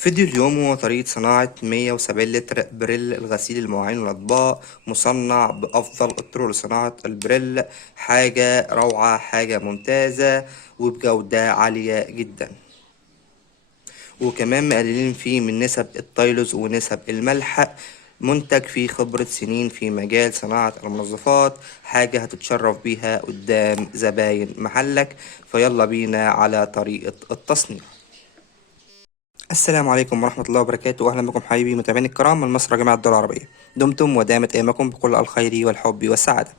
فيديو اليوم هو طريقة صناعة 170 لتر بريل الغسيل المواعين والأطباق، مصنع بأفضل الطرق لصناعة البريل. حاجة روعة، حاجة ممتازة وبجودة عالية جدا، وكمان مقللين فيه من نسب التيلوز ونسب الملح. منتج فيه خبرة سنين في مجال صناعة المنظفات، حاجة هتتشرف بيها قدام زباين محلك. فيلا بينا على طريقة التصنيع. السلام عليكم ورحمة الله وبركاته، وأهلا بكم حبايبي متابعيني الكرام من مصر جامعة الدول العربية. دمتم ودامت أيامكم بكل الخير والحب والسعادة.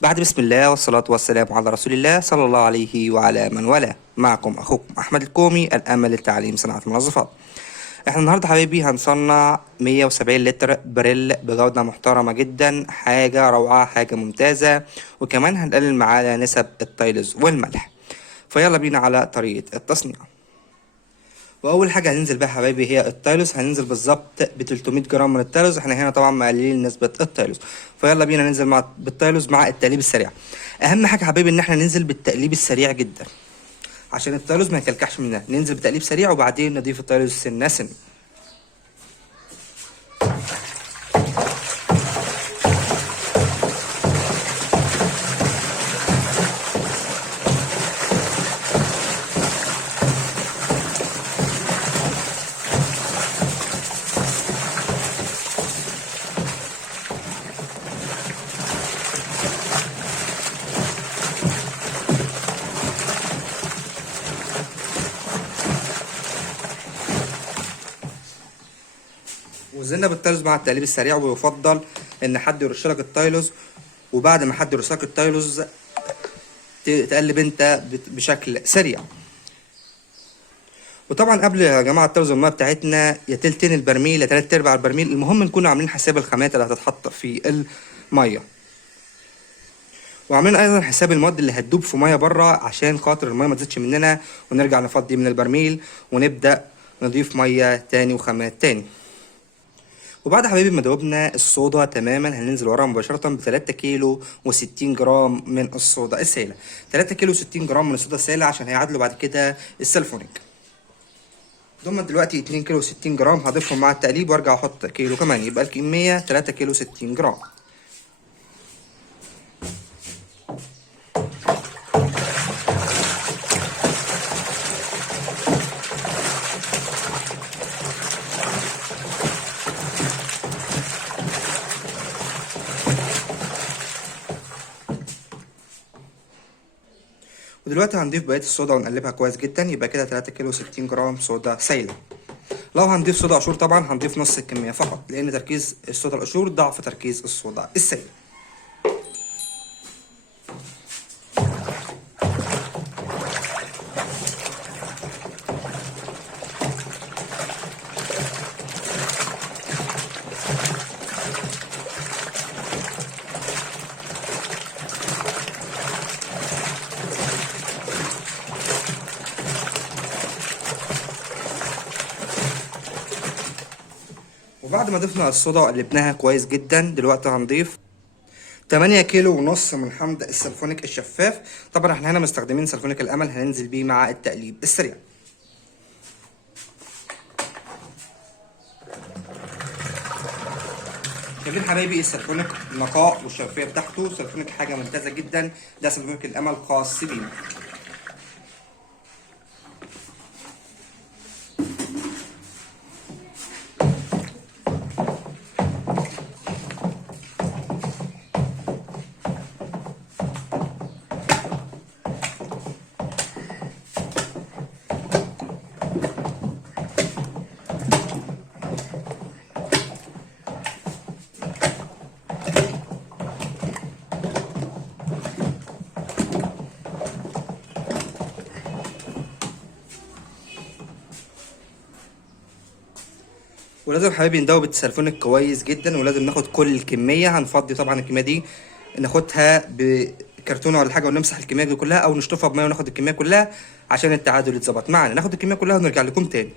بعد بسم الله والصلاة والسلام على رسول الله صلى الله عليه وعلى من والاه. معكم أخوكم أحمد الكومي، الأمل للتعليم صناعة المنظفات. احنا النهاردة حبايبي هنصنع 170 لتر بريل بجودة محترمة جدا، حاجة روعة، حاجة ممتازة، وكمان هنقلل معانا نسب التيلز والملح. فيلا بينا على طريقة التصنيع. واول حاجه هننزل بيها حبايبي هي التايلوس. هننزل بالظبط ب 300 جرام من التايلوس، احنا هنا طبعا مقللين نسبه التايلوس. فيلا بينا ننزل بالتايلوس مع التقليب السريع. اهم حاجه حبايبي ان احنا ننزل بالتقليب السريع جدا عشان التايلوس ما يكلكعش مننا. ننزل بتقليب سريع وبعدين نضيف التايلوس سنه سنه. وزلنا بالتايلوس مع التقليب السريع، ويفضل ان حد يرش لك التايلوس، وبعد ما حد يرش لك التايلوس تقلب انت بشكل سريع. وطبعا قبل يا جماعه التوزيع الميه بتاعتنا يا تلتين البرميل يا تلات ارباع البرميل، المهم نكون عاملين حساب الخامات اللي هتتحط في الميه، وعاملين ايضا حساب المواد اللي هتدوب في ميه بره عشان خاطر الميه ما تزيدش مننا، ونرجع نفضي من البرميل ونبدا نضيف ميه تاني وخامات تاني. وبعد حبايبي ما دوبنا الصودا تماما هننزل وراها مباشره ب 3 كيلو و60 جرام من الصودا السائله. 3 كيلو و60 جرام من الصودا السائله عشان هيعادلوا بعد كده السلفونيك. ضمن دلوقتي 2 كيلو 60 جرام، هضيفهم مع التقليب وارجع احط كيلو كمان، يبقى الكمية 3 كيلو 60 جرام. ودلوقتي هنضيف بقية الصودا ونقلبها كويس جدا، يبقى كده 3 كيلو 60 جرام صودا سايلة. لو هنضيف صودا قشور طبعا هنضيف نص الكمية فقط، لأن تركيز الصودا القشور ضعف تركيز الصودا السائل. وبعد ما ضفنا الصودا وقلبناها كويس جدا، دلوقتي هنضيف 8 كيلو ونص من حمض السلفونيك الشفاف. طبعا احنا هنا مستخدمين سلفونيك الامل، هننزل بيه مع التقليب السريع. شايفين حبايبي السلفونيك النقاء والشفافيه بتاعته، سلفونيك حاجه ممتازه جدا، ده سلفونيك الامل خاص بينا. ولازم حبايبي ندوب السلفونيك كويس جدا، ولازم ناخد كل الكميه. هنفضي طبعا الكميه دي ناخدها بكرتونه ولا حاجه ونمسح الكميه دي كلها، او نشطفها بميه وناخد الكميه كلها عشان التعادل يتظبط معانا. ناخد الكميه كلها ونرجع لكم تاني.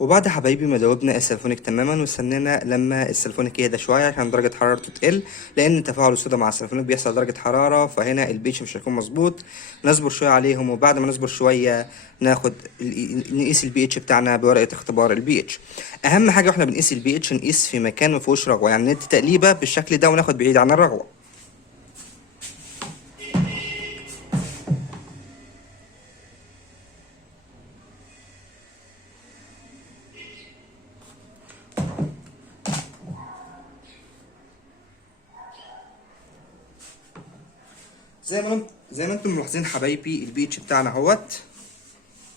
وبعد حبايبي ما دوبنا السلفونيك تماما واستنينا لما السلفونيك يهدى شويه عشان درجه حرارته تقل، لان تفاعل الصودا مع السلفونيك بيحصل درجه حراره، فهنا البيتش مش هيكون مظبوط. نصبر شويه عليهم، وبعد ما نصبر شويه ناخد نقيس البي اتش بتاعنا بورقه اختبار البي اتش. اهم حاجه واحنا بنقيس البي اتش نقيس في مكان ما فيهوش رغوه، يعني ندي تقليبه بالشكل ده وناخد بعيد عن الرغوه. زي ما انتم ملاحظين حبايبي، البي اتش بتاعنا اهوت.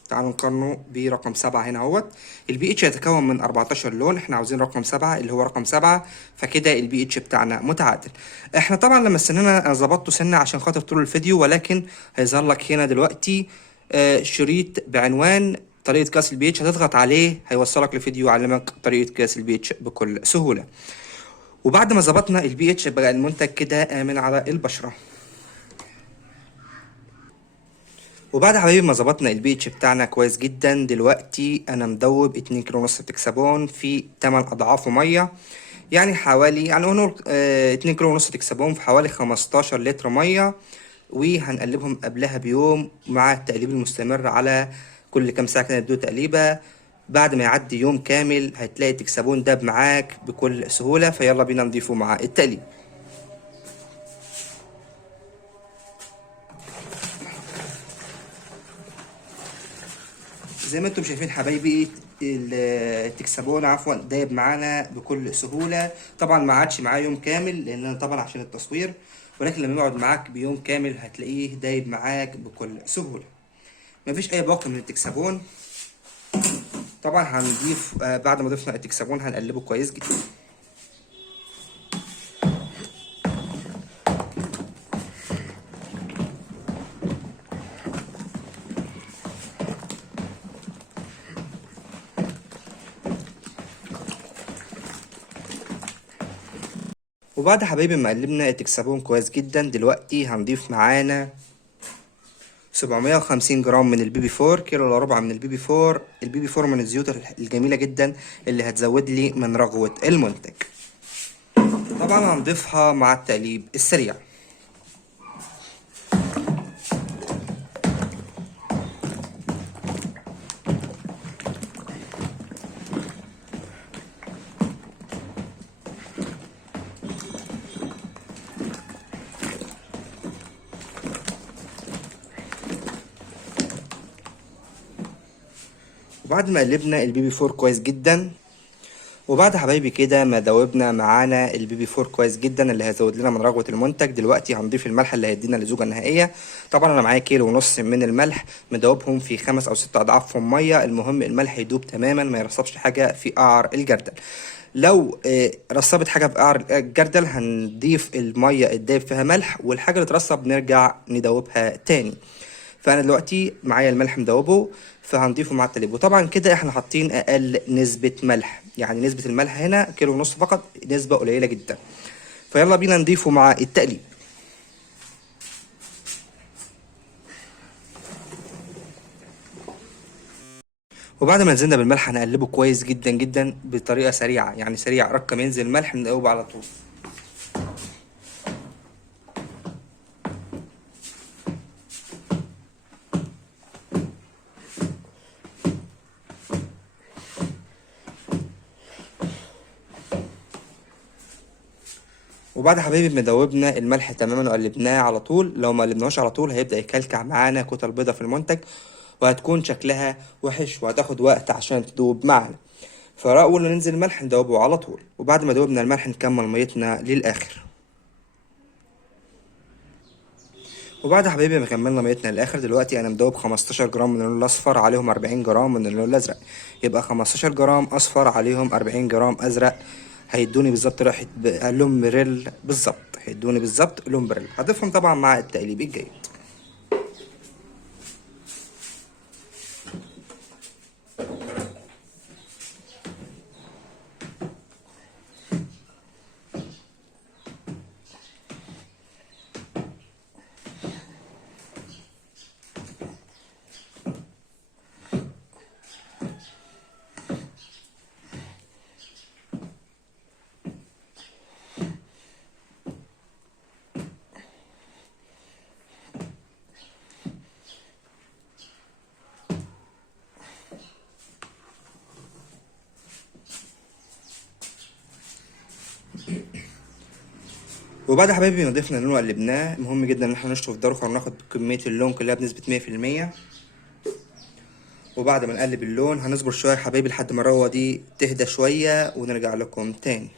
تعالوا نقارنه برقم 7 هنا اهوت. البي اتش يتكون من 14 لون، احنا عاوزين رقم 7 اللي هو رقم 7، فكده البي اتش بتاعنا متعادل. احنا طبعا لما استنينا انا ظبطته سنه عشان خاطر طول الفيديو، ولكن هيظهر لك هنا دلوقتي شريط بعنوان طريقة قياس البي اتش، هتضغط عليه هيوصلك لفيديو يعلمك طريقة قياس البي اتش بكل سهولة. وبعد ما ظبطنا البي اتش بقى المنتج كده آمن على البشرة. وبعد حبايبي ما ظبطنا البي اتش بتاعنا كويس جدا، دلوقتي انا مدوب 2 كيلو ونص تكسبون في 8 اضعافه ميه، يعني حوالي يعني نقول 2 كيلو ونص تكسبون في حوالي 15 لتر ميه. وهنقلبهم قبلها بيوم مع التقليب المستمر على كل كام ساعه كده ندوه تقليبه. بعد ما يعدي يوم كامل هتلاقي التكسبون داب معاك بكل سهوله، فيلا بينا نضيفه مع التقليب. زي ما انتم شايفين حبايبي التكسبون عفوا دايب معانا بكل سهوله. طبعا ما عادش معاه يوم كامل لان انا طبعا عشان التصوير، ولكن لما يقعد معاك بيوم كامل هتلاقيه دايب معاك بكل سهوله. مفيش اي باقي من التكسبون. طبعا هنضيف بعد ما ضفنا التكسبون هنقلبه كويس جدا. وبعد حبايبي ما قلبنا التكسبون كويس جدا، دلوقتي هنضيف معانا 750 جرام من البي بي 4، كيلو الا ربع من البي بي 4. البي بي 4 من الزيوت الجميله جدا اللي هتزود لي من رغوه المنتج. طبعا هنضيفها مع التقليب السريع. وبعد ما قلبنا البي بي 4 كويس جدا، وبعد حبايبي كده ما دوبنا معانا البي بي 4 كويس جدا اللي هيزود لنا من رغوه المنتج، دلوقتي هنضيف الملح اللي هيدينا اللزوجه النهائيه. طبعا انا معايا كيلو ونص من الملح مدوبهم في 5 أو 6 اضعافهم ميه. المهم الملح يدوب تماما ما يرصبش حاجه في قعر الجردل. لو رصبت حاجه في قعر الجردل هنضيف الميه الدايب فيها ملح، والحاجه اللي ترصب نرجع ندوبها تاني. فانا دلوقتي معايا الملح مدوبه فهنضيفه مع التقليب. وطبعا كده احنا حاطين اقل نسبة ملح، يعني نسبة الملح هنا كيلو ونص فقط، نسبة قليلة جدا. فيلا بينا نضيفه مع التقليب. وبعد ما نزلنا بالملح هنقلبه كويس جدا جدا بطريقة سريعة، يعني سريع رقم ينزل الملح ندوبه على طول. وبعد حبايبي ما دوبنا الملح تماما وقلبناه على طول، لو ما قلبناهوش على طول هيبدأ يكلكع معانا كتل بيضة في المنتج، وهتكون شكلها وحش وهتاخد وقت عشان تدوب معانا. فأول ما ننزل الملح ندوبه على طول، وبعد ما دوبنا الملح نكمل ميتنا للآخر. وبعد حبايبي ما كملنا ميتنا للآخر، دلوقتي أنا مدوب 15 جرام من اللون الأصفر عليهم 40 جرام من اللون الأزرق، يبقى 15 جرام أصفر عليهم 40 جرام أزرق، هيدوني بالظبط ريحة لون بريل. بالظبط هيدوني بالظبط لون بريل. هضيفهم طبعا مع التقليب الجيد. وبعد يا حبايبي ما ضفنا اللون وقلبناه، مهم جدا ان احنا نشطف الدرخة وناخد كمية اللون كلها بنسبة 100%. وبعد ما نقلب اللون هنصبر شوية يا حبايبي لحد ما الروة دي تهدى شوية ونرجع لكم تاني.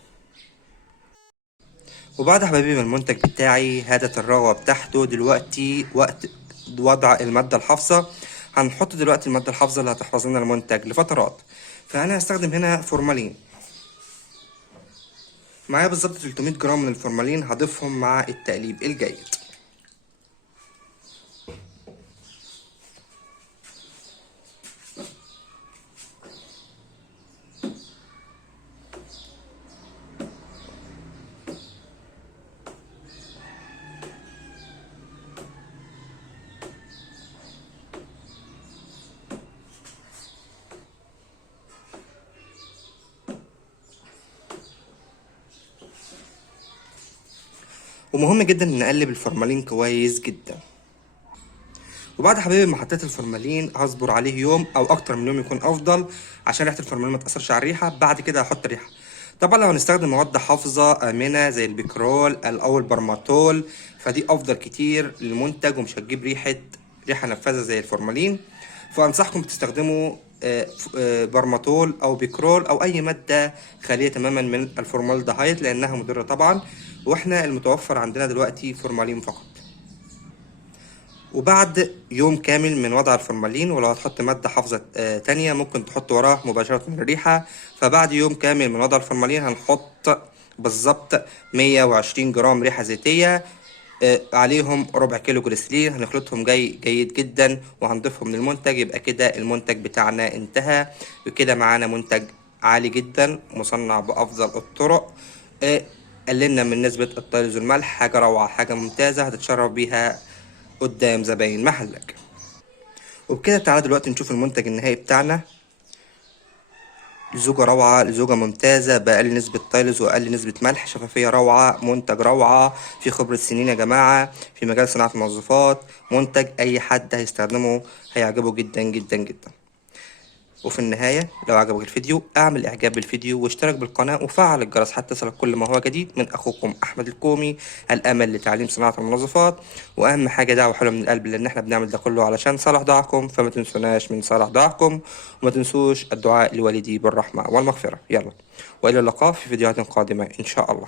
وبعد يا حبايبي ما المنتج بتاعي هدت الرغوة بتاعته، دلوقتي وقت وضع المادة الحافظة. هنحط دلوقتي المادة الحافظة اللي هتحفظ لنا المنتج لفترات. فأنا هستخدم هنا فورمالين، معايا بالظبط 300 جرام من الفورمالين، هضيفهم مع التقليب الجيد. ومهم جدا ان نقلب الفورمالين كويس جدا. وبعد يا حبايبي ما حطيت الفورمالين هصبر عليه يوم او اكتر من يوم يكون افضل، عشان ريحه الفورمالين ما تاثرش على الريحه. بعد كده هحط الريحه. طبعا لو هنستخدم مواد حافظه امنه زي البيكرول او البرماتول فدي افضل كتير للمنتج ومش هتجيب ريحه نفاذه زي الفورمالين. فانصحكم تستخدموا برماتول او بيكرول او اي ماده خاليه تماما من الفورمالدهايد لانها مضره طبعا، واحنا المتوفر عندنا دلوقتي فورمالين فقط. وبعد يوم كامل من وضع الفورمالين، ولو هتحط مادة حافظة تانية ممكن تحط وراه مباشرة من الريحة، فبعد يوم كامل من وضع الفورمالين هنحط بالظبط 120 جرام ريحة زيتية، عليهم ربع كيلو جليسرين، هنخلطهم جيد جدا وهنضيفهم للمنتج. يبقى كده المنتج بتاعنا انتهى، وكده معانا منتج عالي جدا مصنع بأفضل الطرق. قللنا من نسبة الطيز والملح، حاجة روعة، حاجة ممتازة هتتشرف بيها قدام زباين محلك. وبكده تعالى دلوقتي نشوف المنتج النهائي بتاعنا. لزوجة روعة، لزوجة ممتازة بأقل نسبة تايلز وأقل نسبة ملح، شفافية روعة، منتج روعة، في خبرة سنين يا جماعة في مجال صناعة المنظفات. منتج أي حد هيستخدمه هيعجبه جدا جدا جدا. وفي النهاية لو عجبك الفيديو اعمل اعجاب بالفيديو واشترك بالقناة وفعل الجرس حتى تصلك كل ما هو جديد من اخوكم احمد الكومي، الامل لتعليم صناعة المنظفات. واهم حاجة دعوة حلوة من القلب لان احنا بنعمل ده كله علشان صلاح دعاكم، فما تنسوناش من صلاح دعاكم، وما تنسوش الدعاء لوالدي بالرحمة والمغفرة. يلا والى اللقاء في فيديوهات قادمة ان شاء الله.